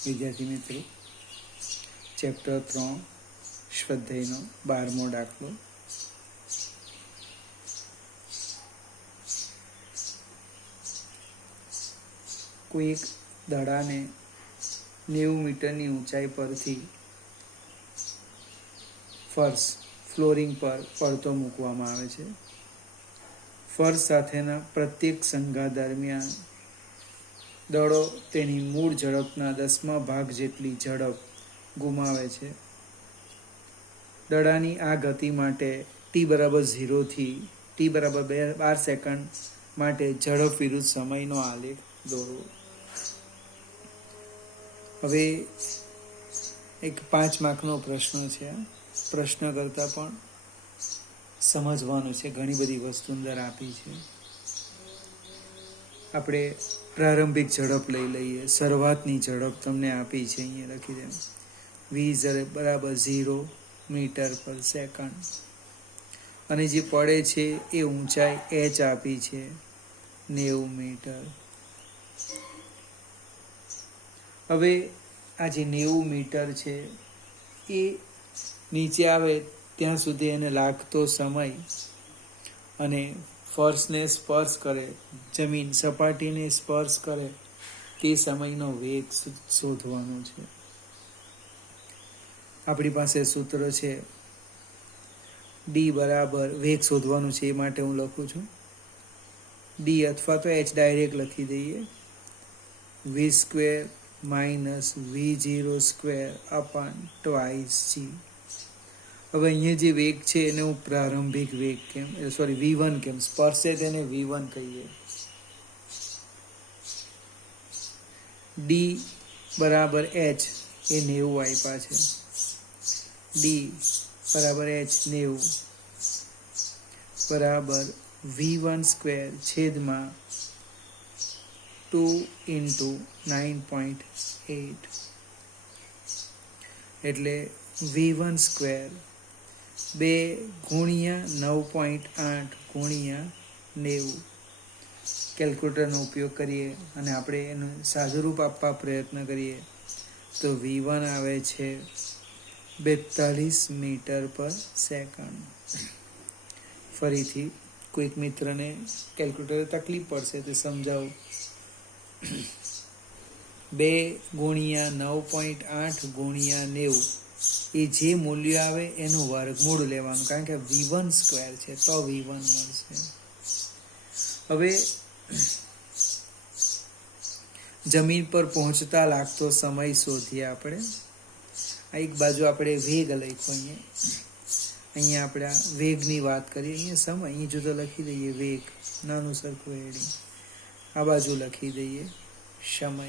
વિદ્યાર્થી મિત્રો, ચેપ્ટર 3 સ્વાધ્યાયનો 12મો દાખલો. કોઈ એક દડાને 90 મીટરની ઊંચાઈ પરથી ફ્લોરિંગ પર પડતો મૂકવામાં આવે છે. ફર્શ સાથેના પ્રત્યેક સંઘાત દરમિયાન દડો તેની મૂળ ઝડપના 10મા ભાગ જેટલી ઝડપ ગુમાવે છે. દડાની આ ગતિ માટે t=0 થી t=12 સેકન્ડ માટે ઝડપ વિરુદ્ધ સમયનો આલેખ દોરો. હવે એક 5 માર્કનો પ્રશ્ન છે. પ્રશ્ન કરતાં પણ સમજવાનું છે, ઘણી બધી વસ્તુ અંદર આપી છે. આપણે પ્રારંભિક ઝડપ લઈ લઈએ. શરૂઆતની ઝડપ તમને આપી છે, અહીંયા લખી દે v=0 મીટર પર સેકન્ડ, અને જે પડે છે એ ઊંચાઈ h આપી છે 90 મીટર. હવે આ જે 90 મીટર છે એ નીચે આવે ત્યાં સુધી એને લાગતો સમય અને ફર્શને સ્પર્શ કરે, જમીન સપાટીને સ્પર્શ કરે તે સમયનો વેગ શોધવાનો છે. આપણી પાસે સૂત્ર છે d બરાબર વેગ શોધવાનું છે, એ માટે હું લખું છું d અથવા તો h ડાયરેક્ટ લખી દઈએ, v² - v0² અપન 2g. હવે અહીંયા જે વેગ છે એને હું પ્રારંભિક વેગ v1 કેમ સ્પર્શે તેને v1 કહીએ. d બરાબર h એ 90 આપ્યા છે. d બરાબર h 90 બરાબર v1² છેદમાં 2 × 9.8 એટલે v1² 2 × 9.8 × 90. કેલ્ક્યુલેટરનો ઉપયોગ કરીએ અને આપણે એનું સાદુરૂપ આપવા પ્રયત્ન કરીએ તો v1 આવે છે 42 મીટર પર સેકન્ડ. ફરીથી કોઈક મિત્રને કેલ્ક્યુલેટર તકલીફ પડશે તો સમજાવું. 2 × 9.8 × 90 એ જે મૂલ્ય આવે એનું વર્ગમૂળ લેવાનું, કારણ કે v1² છે તો v1 મળશે. હવે જમીન પર પહોંચતા લાગતો સમય શોધીએ આપણે. આ એક બાજુ આપણે વેગ લખ્યો, અહીંયા આપણે વેગની વાત કરીએ. અહીંયા સમય અહીં જુદો લખી દઈએ, વેગ નાનું સરખું હેડિંગ. આ બાજુ લખી દઈએ સમય.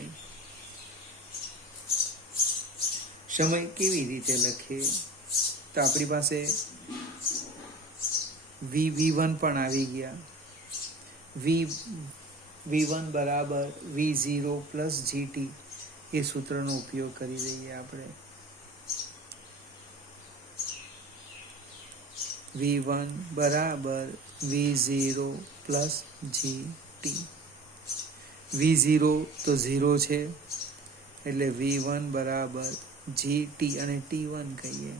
સમય કેવી રીતે લખીએ તો આપણી પાસે v1 પણ આવી ગયા. v1 બરાબર v0 + gt એ સૂત્રનો ઉપયોગ કરી દઈએ આપણે. v1 બરાબર v0 + gt. v0 તો 0 છે એટલે v1 બરાબર gt અને t1 કહીએ.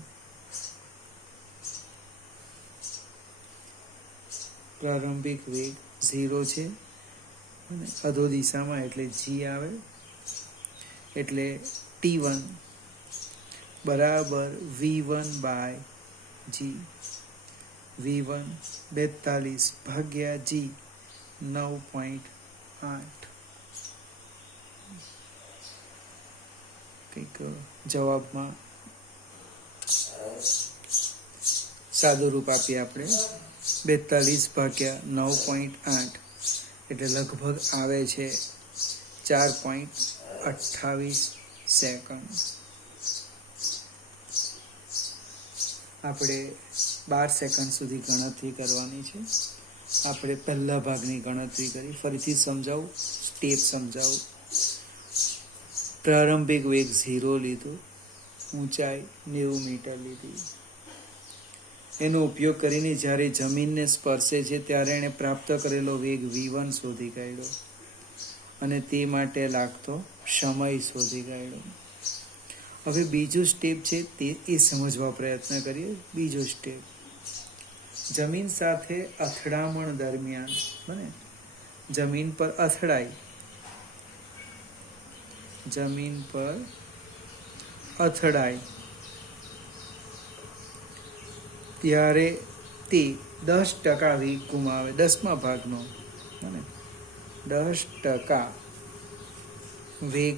પ્રારંભિક વેગ 0 છે અને અધો દિશામાં એટલે g આવે, એટલે t1 બરાબર v1/g. v1 42 / g 9.8. કંઈક જવાબમાં સાદું રૂપ આપીએ આપણે. 42 / 9.8 એટલે લગભગ આવે છે 4.28 સેકન્ડ. આપણે 12 સેકન્ડ સુધી ગણતરી કરવાની છે. આપણે પહેલા ભાગની ગણતરી કરી. ફરીથી સમજાવું, સ્ટેપ સમજાવું. પ્રારંભિક વેગ 0 લીધો, ઊંચાઈ 90 મીટર લીધી. એનો ઉપયોગ કરીને જ્યારે જમીનને સ્પર્શે છે ત્યારે એણે પ્રાપ્ત કરેલો વેગ v1 શોધી કાઢ્યો અને તે માટે લાગતો સમય શોધી કાઢ્યો. હવે બીજું સ્ટેપ છે તે એ સમજવા પ્રયત્ન કરીએ. બીજો સ્ટેપ, જમીન સાથે અથડામણ દરમિયાન બને, જમીન પર અથડાય, જમીન પર અથડાય ત્યારે તે 10% વેગ ગુમાવે, 10મા ભાગનો, 10% વેગ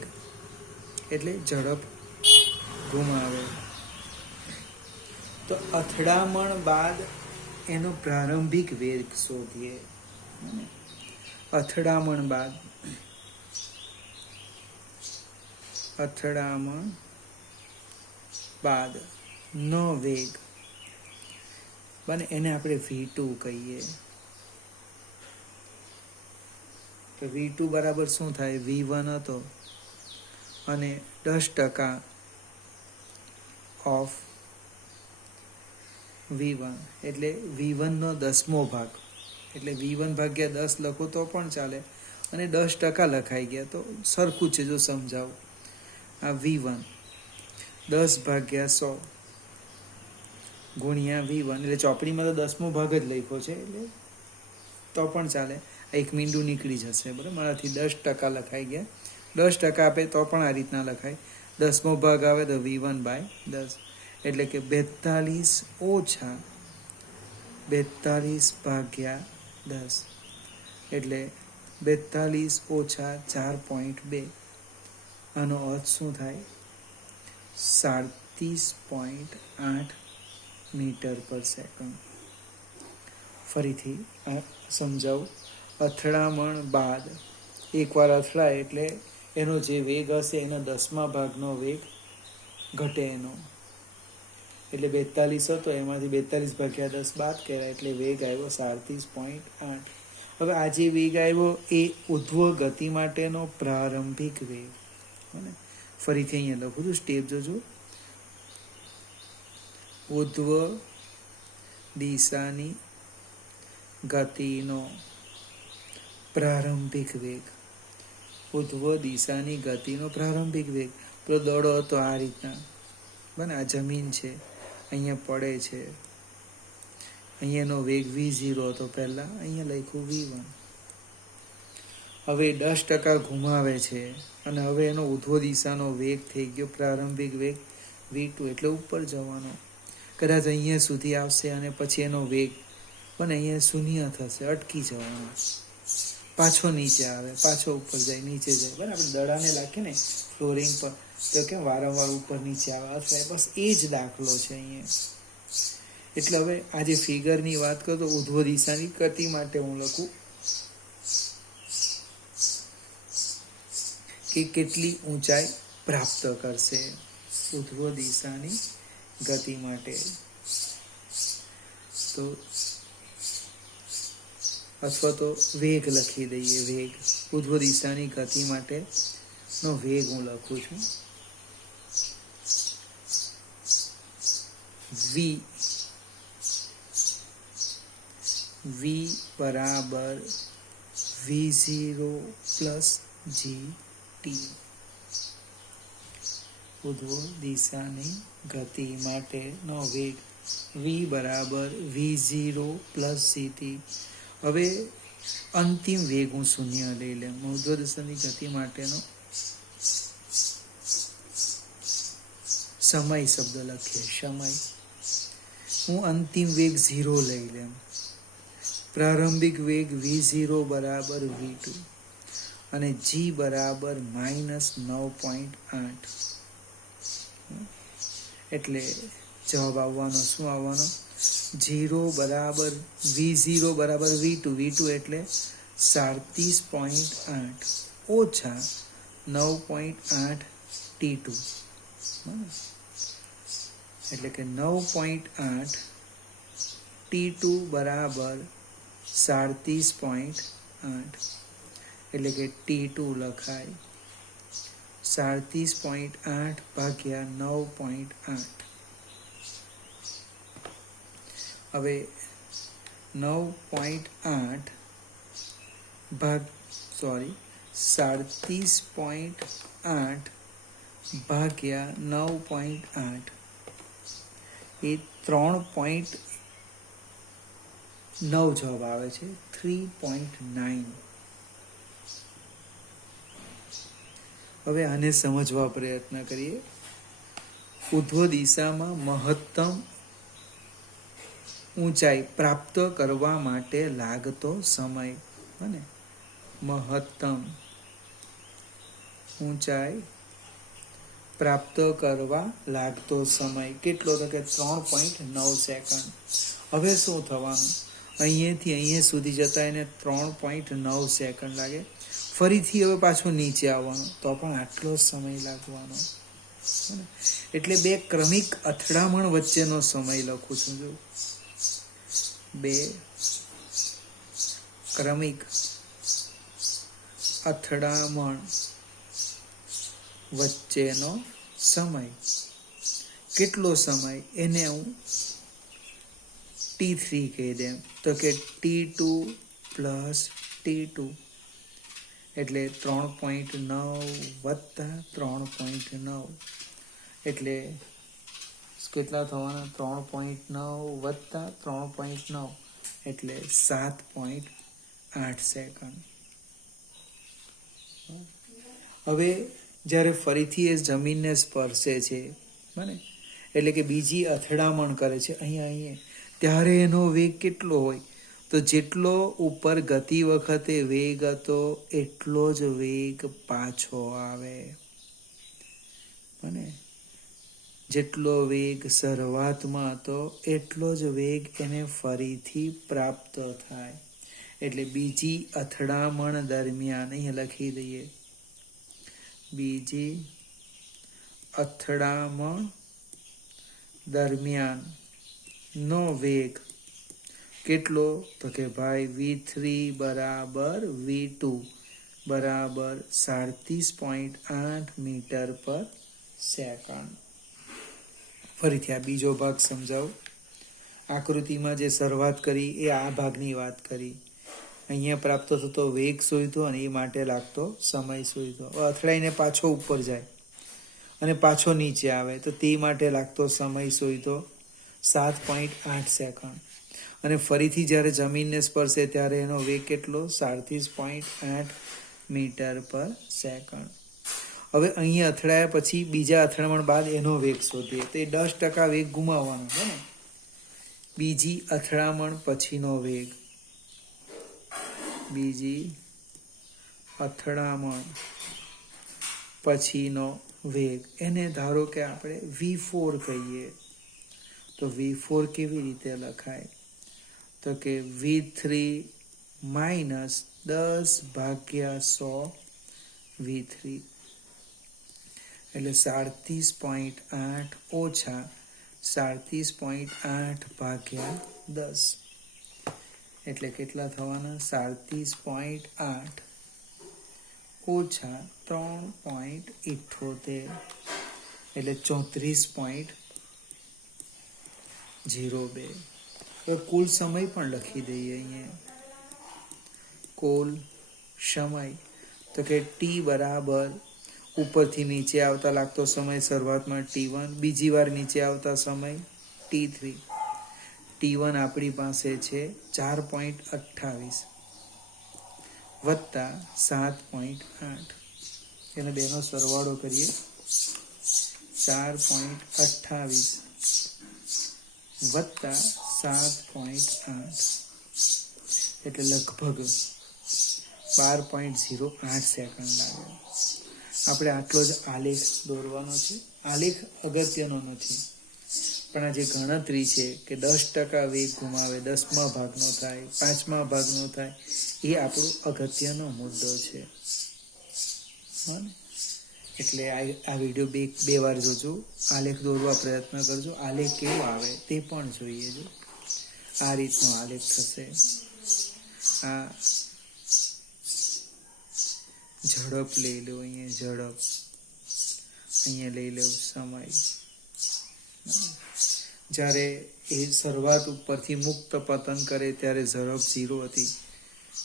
એટલે ઝડપ ગુમાવે. તો અથડામણ બાદ એનો પ્રારંભિક વેગ શોધીએ. અથડામણ બાદ નો વેગ બને એને આપણે v2 કહીએ. તો v2 બરાબર શું થાય? v1 હતો અને 10% ઓફ v1 એટલે v1 નો 10મો ભાગ, એટલે v1 ભાગ્યા 10 લખો તો પણ ચાલે, અને 10% લખાઈ ગયા તો સરખું છે. જો સમજાવું, આ v1 10/100 ગુણ્યા v1 એટલે ચોપડીમાં તો 10મો ભાગ જ લખ્યો છે, એટલે તો પણ ચાલે. એક મીંડું નીકળી જશે, બરાબર. મારાથી 10% લખાઈ ગયા, 10% આપે તો પણ આ રીતના લખાય. 10મો ભાગ આવે તો v1/10 એટલે કે 42 ભાગ્યા 10 એટલે 42 - 4.2. આનો અર્થ શું થાય? 37.8 મીટર પર સેકન્ડ. ફરીથી સમજાવું. અથડામણ બાદ એકવાર અથડાય એટલે એનો જે વેગ હશે એના 10મા ભાગનો વેગ ઘટે એનો, એટલે 42 હતો એમાંથી 42/10 બાદ કર્યા એટલે વેગ આવ્યો 37.8. હવે આ જે વેગ આવ્યો એ ઉધ્વ ગતિ માટેનો પ્રારંભિક વેગ. ફરીથી અહીંયા લખું છું, સ્ટેપ જોજો. ઉધ્વ દિશાની ગતિનો પ્રારંભિક વેગ, ઉધ્વ દિશાની ગતિનો પ્રારંભિક વેગ. તો દડો હતો આ રીતના, બને આ જમીન છે, અહીંયા પડે છે, અહીંયાનો વેગ v0 હતો પહેલા, અહીંયા લખ્યું v1. હવે 10% ઘુમાવે છે અને હવે એનો ઉધ્વ દિશાનો વેગ થઈ ગયો પ્રારંભિક વેગ v2, એટલે ઉપર જવાનો. કદાચ અહીંયા સુધી આવશે અને પછી એનો વેગ પણ અહીંયા શૂન્ય થશે, અટકી જવાનો, પાછો નીચે આવે, પાછો ઉપર જાય, નીચે જાય. બરાબર. આપણે દડાને રાખીએ ને ફ્લોરિંગ પર તો કેમ વારંવાર ઉપર નીચે આવે, અથવા બસ એ જ દાખલો છે અહીંયા. એટલે હવે આ જે ફિગરની વાત કરું તો ઉધ્વ દિશાની ગતિ માટે હું લખું કે કેટલી ઊંચાઈ પ્રાપ્ત કરશે ઉધ્વ દિશાની ગતિ માટે. તો અથવા તો વેગ લખી દઈએ. વેગ, ઉધ્વ દિશાની ગતિ માટેનો વેગ હું લખું છું v બરાબર v0 પ્લસ gt. ઉધ્વ દિશાની ગતિ માટેનો વેગ v બરાબર v0 પ્લસ gt. હવે અંતિમ વેગ હું શૂન્ય લઈ લઉં. ઉધ્વ દિશાની ગતિ માટેનો સમય શબ્દ લખીએ. સમય હું અંતિમ વેગ 0 લઈ લઉં. પ્રારંભિક વેગ v0 બરાબર v2 અને g બરાબર -9.8. એટલે જવાબ આવવાનો શું આવવાનો? 0 બરાબર v0 બરાબર v2 એટલે 37.8 ઓછા 9.8 t2, એટલે કે 9.8 t2 બરાબર 37.8, એટલે કે t2 લખાય 37.8 ભાગ્યા 9.8. હવે 37.8 8 ભાગ્યા 9.8 એ 3.9 જવાબ આવે છે. 3.9. હવે આને સમજવા પ્રયત્ન કરીએ. ઉધ્વ દિશામાં મહત્તમ ઊંચાઈ પ્રાપ્ત કરવા માટે લાગતો સમય, અને મહત્તમ ઊંચાઈ પ્રાપ્ત કરવા લાગતો સમય કેટલો? તો કે 3.9 સેકન્ડ. હવે શું થવાનું? અહીંયાથી અહીંયા સુધી જતા એને 3.9 સેકન્ડ લાગે. ફરીથી હવે પાછું નીચે આવવાનું તો પણ આટલો સમય લાગવાનો. એટલે બે ક્રમિક અથડામણ વચ્ચેનો સમય લખું છું. જો બે ક્રમિક અથડામણ વચ્ચેનો સમય કેટલો સમય? એને હું T3 કહી દઉં. તો કે T2 પ્લસ T2 એટલે 3.9 વત્તા 3.9 એટલે કેટલા થવાના? 3.9 વત્તા 3.9 એટલે 7.8 સેકન્ડ. હવે જ્યારે ફરીથી એ જમીનને સ્પર્શે છે, બને એટલે કે બીજી અથડામણ કરે છે અહીંયા, ત્યારે એનો વેગ કેટલો હોય? તો જેટલો ઉપર ગતિ વખતે વેગ હતો એટલો જ વેગ પાછો આવે. બને જેટલો વેગ શરૂઆતમાં હતો એટલો જ વેગ એને ફરીથી પ્રાપ્ત થાય. એટલે બીજી અથડામણ દરમિયાન અહીંયા લખી દઈએ, બીજી અથડામણ દરમિયાન નો વેગ કેટલો? તો કે ભાઈ V3 બરાબર V2 બરાબર 37.8 મીટર પર સેકન્ડ. ફરીથી આ બીજો ભાગ સમજાવું. આકૃતિમાં જે શરૂઆત કરી એ આ ભાગની વાત કરી. અહીંયા પ્રાપ્ત થતો વેગ શોધ્યો અને એ માટે લાગતો સમય શોધ્યો. અથડાઈને પાછો ઉપર જાય અને પાછો નીચે આવે તો તે માટે લાગતો સમય શોધ્યો 7.8 સેકન્ડ. અને ફરીથી જ્યારે જમીનને સ્પર્શે ત્યારે એનો વેગ કેટલો? 37.8 મીટર પર સેકન્ડ. હવે અહીંયા અથડાયા પછી બીજા અથડામણ બાદ એનો વેગ શોધીએ તો એ 10% વેગ ગુમાવવાનો છે ને. બીજી અથડામણ પછીનો વેગ, બીજી અથડામણ પછીનો વેગ એને ધારો કે આપણે V4 કહીએ. તો V4 કેવી રીતે લખાય? તો કે V3 માઇનસ 10/100 V3 એટલે 37.8 ઓછા 37.8/10 એટલે કેટલા થવાના? 37.8 ઓછા 3.78 એટલે 34.02. હવે કુલ સમય પણ લખી દઈએ અહીંયા. કુલ સમય તો કે T બરાબર ઉપરથી નીચે આવતા લાગતો સમય શરૂઆતમાં T1, બીજી વાર નીચે આવતા સમય T3. T1 આપણી પાસે છે 4.28 વત્તા 7.8. એને બેનો સરવાળો કરીએ. 4.28 વત્તા 7.8 એટલે લગભગ 12.08 સેકન્ડ લાગે. આપણે આટલો જ આલેખ દોરવાનો છે. આલેખ અગત્યનો નથી, પણ આ જે ગણતરી છે કે 10% વેગ ગુમાવે, 10મા ભાગનો થાય, 5મા ભાગનો થાય, એ આપણો અગત્યનો મુદ્દો છે. એટલે આ વિડીયો બે વાર જોજો, આલેખ દોરવા પ્રયત્ન કરજો. આલેખ કેવો આવે તે પણ જોઈએ. જો આ રીતનો આલેખ થશે. આ ઝડપ લઈ લો, અહીંયા ઝડપ, અહીંયા લઈ લો સમય. જ્યારે એ શરૂઆત ઉપરથી મુક્ત પતન કરે ત્યારે ઝડપ 0 હતી,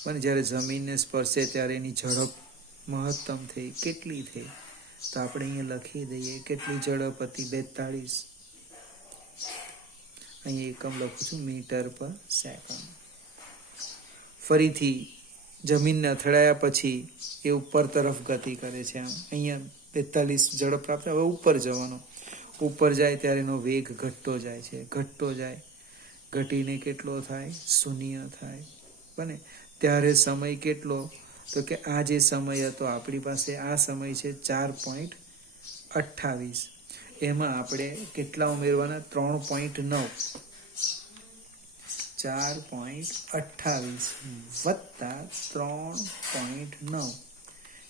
પણ જ્યારે જમીનને સ્પર્શે ત્યારે એની ઝડપ મહત્તમ થઈ. કેટલી થઈ? તો આપણે અહીંયા લખી દઈએ કેટલી ઝડપ હતી 42. અહીં એકમ લખું છું મીટર પર સેકન્ડ. ફરીથી જમીનને અથડાયા પછી એ ઉપર તરફ ગતિ કરે છે. આમ અહીંયા 42 ઝડપ પ્રાપ્ત. હવે ઉપર જવાનો. ઉપર જાય ત્યારે એનો વેગ ઘટતો જાય છે, ઘટતો જાય, ઘટીને કેટલો થાય? 0 થાય. બને ત્યારે સમય કેટલો? તો કે આ જે સમય હતો આપણી પાસે, આ સમય છે 4.28. એમાં આપણે કેટલા ઉમેરવાના? 3.9. 4.28 વત્તા 3.9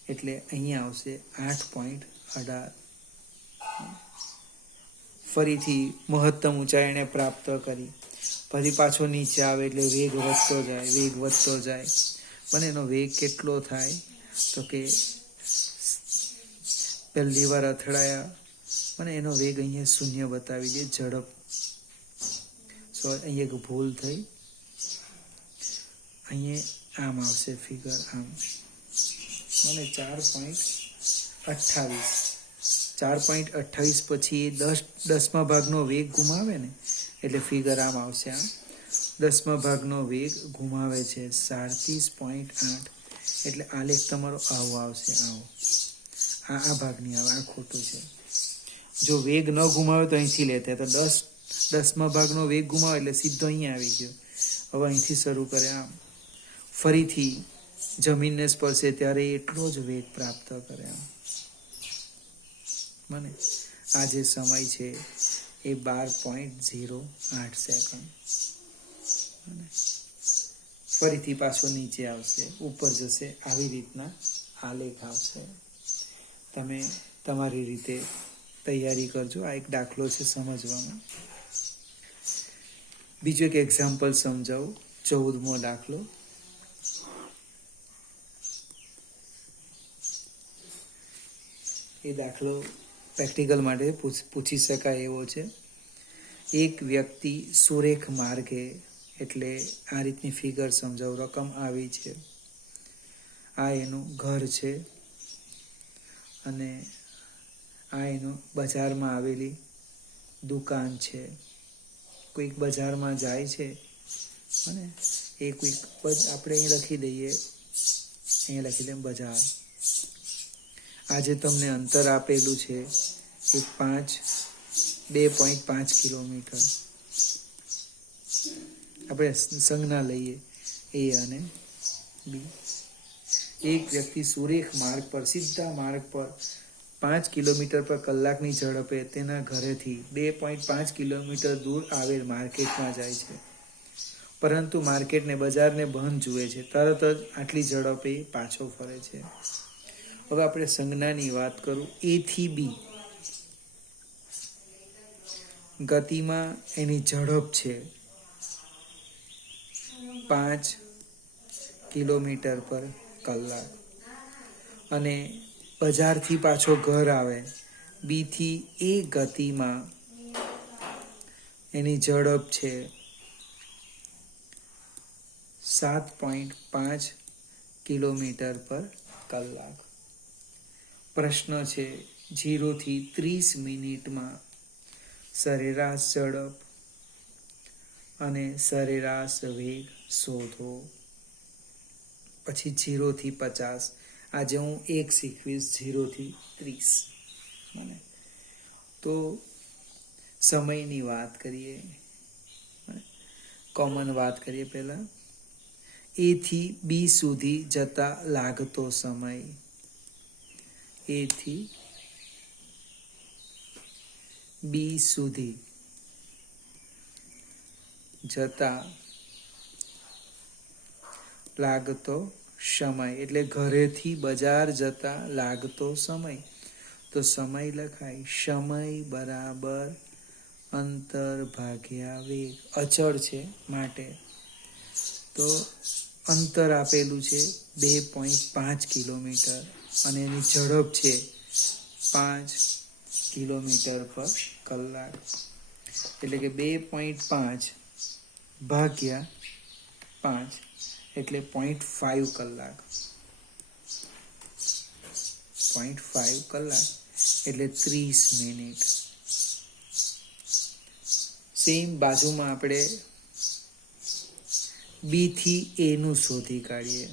એટલે અહીંયા આવશે 8.18. ફરીથી મહત્તમ ઊંચાઈ એણે પ્રાપ્ત કરી. પછી પાછો નીચે આવે એટલે વેગ વધતો જાય, વેગ વધતો જાય. પણ એનો વેગ કેટલો થાય? તો કે પહેલી વાર અથડાયા અને એનો વેગ અહીંયા 0 બતાવી દે. ઝડપ અહીંયા એક ભૂલ થઈ. અહીંયા આમ આવશે ફિગર, આમ. મને 4.28 પછી એ 10મા ભાગનો વેગ ગુમાવે ને એટલે ફિગર આમ આવશે. આમ 10મા ભાગનો વેગ ગુમાવે છે 37.8 એટલે આલેખ તમારો આવો આવશે. આવો આ ભાગની આવે, આ ખોટું છે. જો વેગ ન ગુમાવે તો અહીંથી લેતા, તો 10મા ભાગનો વેગ ગુમાવે એટલે સીધો અહીંયા આવી ગયો. હવે અહીંથી શરૂ કરે. આમ ફરીથી જમીનને સ્પર્શે ત્યારે એટલો જ વેગ પ્રાપ્ત કરે. આમ મને આ જે સમય છે એ 12.08 સેકન્ડ. ફરીથી પાછો નીચે આવશે, ઉપર જશે. આવી રીતના આલેખ આવશે. તમે તમારી રીતે તૈયારી કરજો. આ એક દાખલો છે સમજવામાં. બીજો એક એક્ઝામ્પલ સમજાવું. 14મો દાખલો. એ દાખલો પ્રેક્ટિકલ માટે પૂછી શકાય એવો છે. એક વ્યક્તિ સુરેખ માર્ગે, એટલે આ રીતની ફિગર સમજાવું. રકમ આવી છે, આ એનું ઘર છે અને આ એનું બજારમાં આવેલી દુકાન છે. કોઈક બજારમાં જાય છે અને એ કોઈક આપણે અહીં લખી દઈએ, અહીંયા લખી દઈએ બજાર. આ જે તમને અંતર આપેલું છે એ 2.5 કિલોમીટર. આપણે સંજ્ઞા લઈએ એ અને બી. એક વ્યક્તિ સુરેખ માર્ગ પર, સીધા માર્ગ પર 5 કિલોમીટર પર કલાકની ઝડપે તેના ઘરેથી 2.5 કિલોમીટર દૂર આવેલ માર્કેટમાં જાય છે, પરંતુ માર્કેટને, બજારને બંધ જુએ છે. તરત જ આટલી ઝડપે પાછો ફરે છે. હવે આપણે સંજ્ઞાની વાત કરું. એ થી બી ગતિમાં એની ઝડપ છે 5 કિલોમીટર પર કલાક અને બજારથી પાછો ઘર આવે બી થી એ ગતિમાં એની ઝડપ છે 7.5 કિલોમીટર પર કલાક. પ્રશ્ન છે 0 થી 30 મિનિટમાં સરેરાશ ઝડપ અને સરેરાશ વેગ શોધો. પછી 0 થી 50. આજે હું એક શીખવીશ 0 થી 30. મને તો સમયની વાત કરીએ, કોમન વાત કરીએ. પહેલા એ થી બી સુધી જતા લાગતો સમય. એ થી બી સુધી જતા લાગતો સમય, એટલે ઘરેથી બજાર જતા લાગતો સમય. તો સમય લખાય સમય બરાબર અંતર ભાગ્યા વેગ. અચળ છે માટે તો અંતર આપેલું છે 2.5 કિલોમીટર અને એની ઝડપ છે 5 કિલોમીટર પર કલાક. એટલે કે 2.5 ભાગ્યા 5 એટલે 0.5 કલાક. 0.5 કલાક એટલે 30 મિનિટ. સેમ બાજુમાં આપણે બી થી એ નું શોધી કાઢીએ.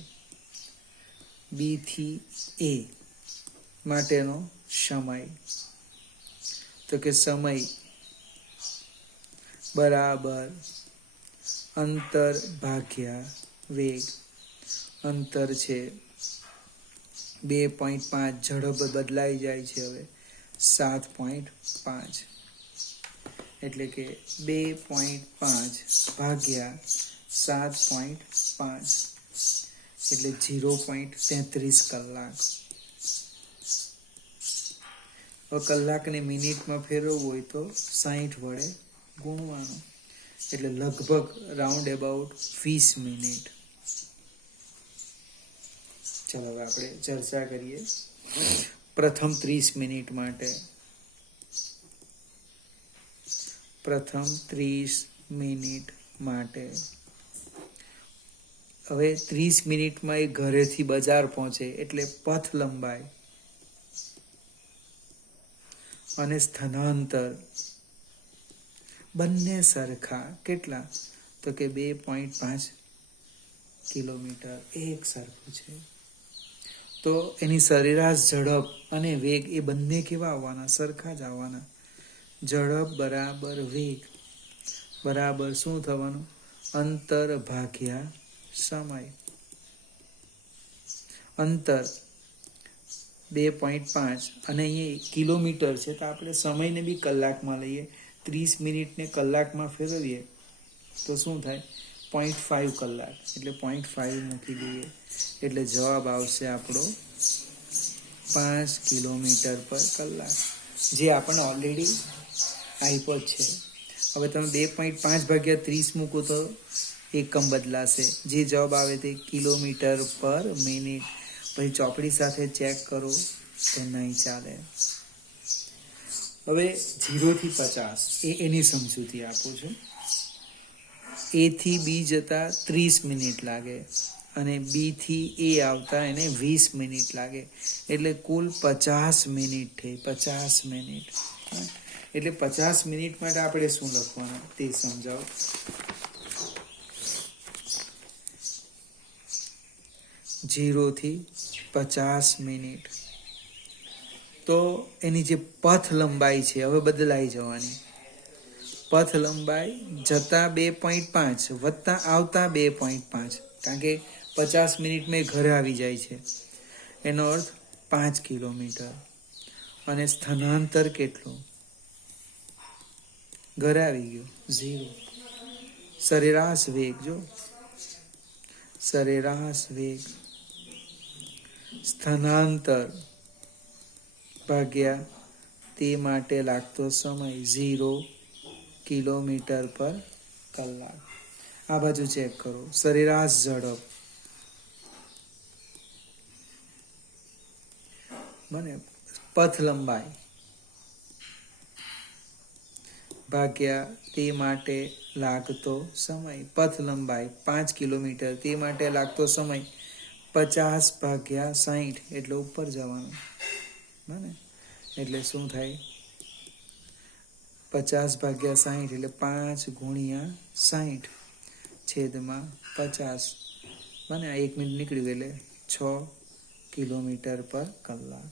બી થી એ માટેનો સમય, તો કે સમય બરાબર અંતર ભાગ્યા વેગ. અંતર છે 2.5, ઝડપ બદલાઈ જાય છે હવે 7.5, એટલે કે 2.5 ભાગ્યા 7.5 એટલે 0.33 કલાક. હવે કલાકને મિનિટમાં ફેરવવું હોય તો 60 વડે ગુણવાનું, એટલે લગભગ રાઉન્ડ અબાઉટ 20 મિનિટ. ચાલો હવે આપણે ચર્ચા કરીએ પ્રથમ 30 મિનિટ માટે. પ્રથમ 30 મિનિટ માટે હવે 30 મિનિટમાં એ ઘરેથી બજાર પહોંચે એટલે પથ લંબાઈ અને સ્થાનાંતર બંને સરખા. કેટલા? તો કે 2.5 કિલોમીટર એક સરખું છે. તો એની સરેરાશ ઝડપ અને વેગ એ બંને કેવા આવવાના? સરખા જ આવવાના. ઝડપ બરાબર વેગ બરાબર શું થવાનું? અંતર ભાગ્યા સમય. અંતર 2.5 અને અહીંયા કિલોમીટર છે, તો આપણે સમયને બી કલાકમાં લઈએ. 30 મિનિટને કલાકમાં ફેરવીએ તો શું થાય? 0.5 કલાક, એટલે 0.5 મૂકી દઈએ એટલે જવાબ આવશે આપણો 5 કિલોમીટર પર કલાક, જે આપણને ઓલરેડી આપ્યો જ છે. હવે તમે 2.5 ભાગ્યા 30 મૂકો તો એકમ બદલાશે. જે જવાબ આવે તે કિલોમીટર પર મિનિટ. પછી ચોપડી સાથે ચેક કરો તો નહીં ચાલે. હવે 0 થી 50 એની સમજૂતી આપું છું. એ થી બી જતા 30 મિનિટ લાગે અને બી થી એ આવતા એને 20 મિનિટ લાગે, એટલે કુલ 50 મિનિટ થઈ. 50 મિનિટ એટલે 50 મિનિટ માટે આપણે શું લખવાનું તે સમજાવો. 0 થી 50 મિનિટ. તો એની જે પથ લંબાઈ છે હવે બદલાઈ જવાની. પથ લંબાઈ જતા 2.5 વત્તા આવતા 2.5, કારણ કે 50 મિનિટમાં ઘરે આવી જાય છે, એનો અર્થ 5 કિલોમીટર. અને સ્થાનાંતર કેટલું? ઘરે આવી ગયો 0. સરેરાશ વેગ, જો સરેરાશ વેગ સ્થાનાંતર ભાગ્યા તે માટે લાગતો સમય 0 કિલોમીટર પર કલાક. આ બાજુ ચેક કરો. સરેરાશ ઝડપ મને પથ લંબાઈ ભાગ્યા તે માટે લાગતો સમય. પથ લંબાઈ 5 કિલોમીટર, તે માટે લાગતો સમય 50 ભાગ્યા 60, એટલે ઉપર જવાનું. બને એટલે શું થાય? 50 ભાગ્યા 60 એટલે 5 ગુણ્યા 60 છેદમાં 50. બને આ 1 મિનિટ નીકળી ગઈ એટલે 6 કિલોમીટર પર કલાક.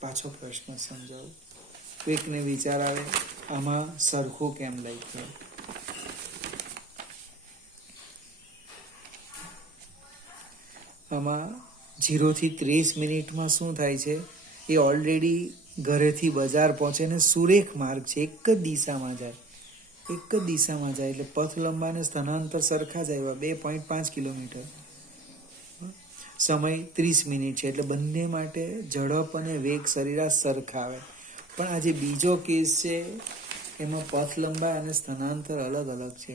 પાછો પ્રશ્ન સમજાવું. કોઈકને વિચાર આવે આમાં સરખું કેમ લખ્યું? આમાં 0 થી 30 મિનિટમાં શું થાય છે? એ ઓલરેડી ઘરેથી બજાર પહોંચે ને સુરેખ માર્ગ છે, એક જ દિશામાં જાય. એક જ દિશામાં જાય એટલે પથ લંબાઈ અને સ્થાનાંતર સરખા જ આવ્યા, 2.5 કિલોમીટર. સમય 30 મિનિટ છે, એટલે બંને માટે ઝડપ અને વેગ સરેરાશ સરખા આવે. પણ આ જે બીજો કેસ છે એમાં પથ લંબાઈ અને સ્થાનાંતર અલગ અલગ છે,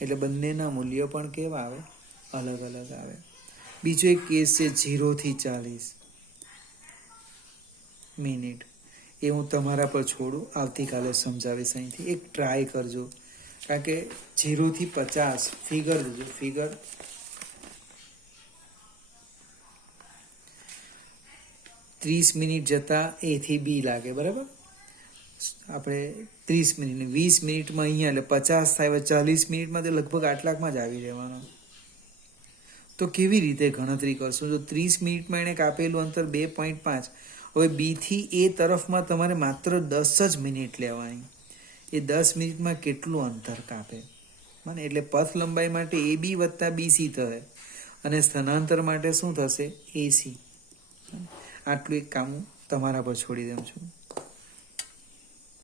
એટલે બંનેના મૂલ્યો પણ કેવા આવે? અલગ અલગ આવે. બીજો એક કેસ છે 0 થી 40 મિનિટ. એ હું તમારા પર છોડું, આવતીકાલે સમજાવીશ. અહીંથી એક ટ્રાય કરજો, કારણ કે 0 થી 50 ફિગર જોજો. ફિગર 30 મિનિટ જતાં એથી બી લાગે, બરાબર. આપણે 30 મિનિટ 20 મિનિટમાં અહીંયા એટલે 50 થાય, 40 મિનિટમાં તો લગભગ આટલાકમાં જ આવી રહેવાનો. તો કેવી રીતે ગણતરી કરશું? જો 30 મિનિટમાં એણે કાપેલું અંતર 2.5, હવે બીથી એ તરફમાં તમારે માત્ર 10 જ મિનિટ લેવાની. એ 10 મિનિટમાં કેટલું અંતર કાપે? મને એટલે પથ લંબાઈ માટે AB વત્તા BC થશે અને સ્થાનાંતર માટે શું થશે? AC. આટલું એક કામ તમારા પર છોડી દઉં છું.